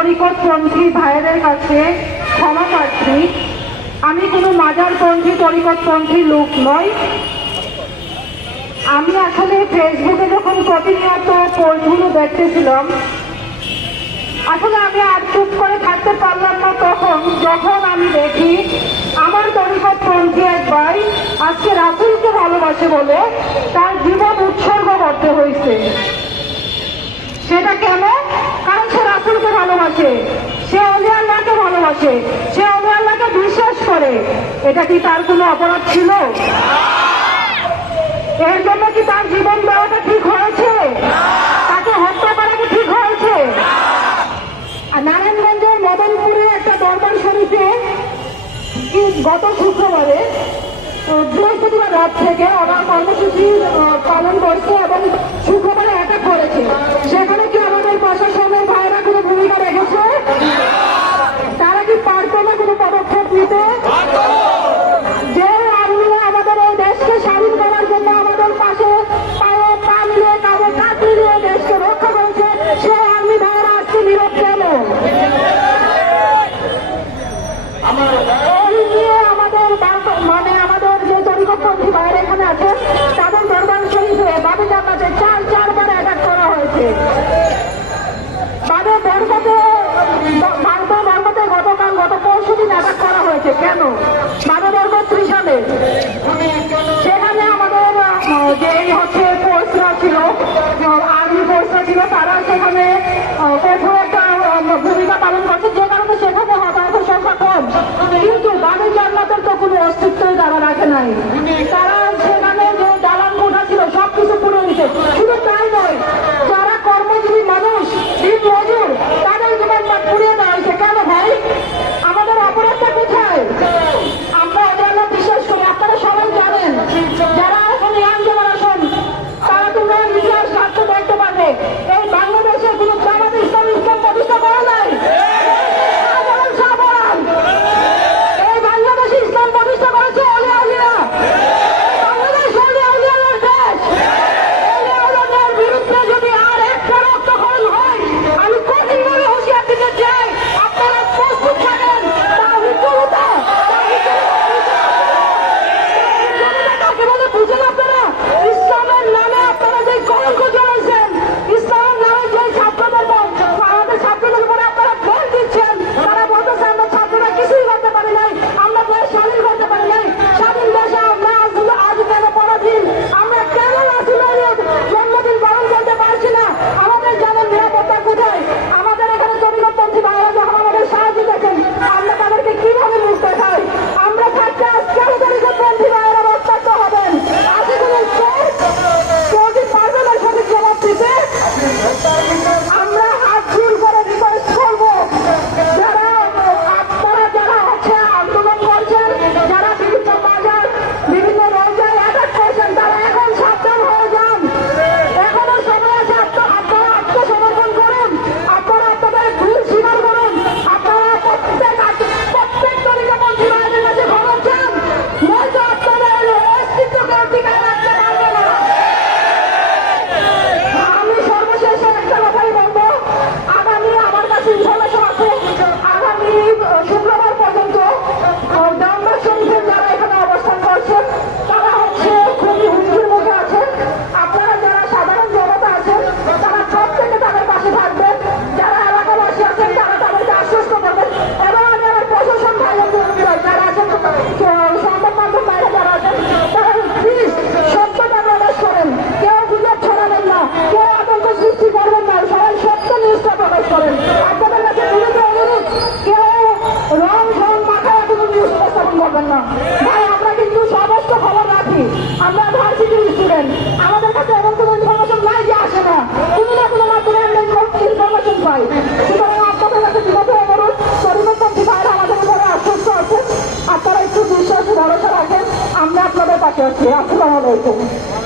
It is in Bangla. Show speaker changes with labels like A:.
A: তরিকতপন্থী ভাইয়েদের কাছে ক্ষমা প্রার্থী। আমি কোনো মাজারপন্থী তরিকতপন্থী লোক নয় আমি আসলে ফেসবুকে যখন প্রতিনিয়ত পোস্টগুলো দেখতেছিলাম, আসলে আমি আর চুপ করে থাকতে পারলাম না তখন। যখন আমি দেখি আমার তরিকতপন্থী এক ভাই আজকে রাসুলকে ভালোবাসে বলে তার জীবন উৎসর্গ করতে হয়েছে। সেটা কেন ভালোবাসে। সে অলি আল্লাহকে ভালোবাসে। সে অলি আল্লাহকে বিশ্বাস করে। এটা কি তার কোনো অপরাধ ছিল? এর জন্য কি তার জীবন দেওয়াটা ঠিক হয়েছে? তাকে হত্যা করা কি ঠিক হয়েছে? নারায়ণগঞ্জের মদনপুরে একটা দরবার শরীফে গত শুক্রবারে বৃহস্পতিবার রাত থেকে ওরা কর্মসূচি পালন করছে এবং শুক্রবারে এক Tonight. 要洗袜子放上老公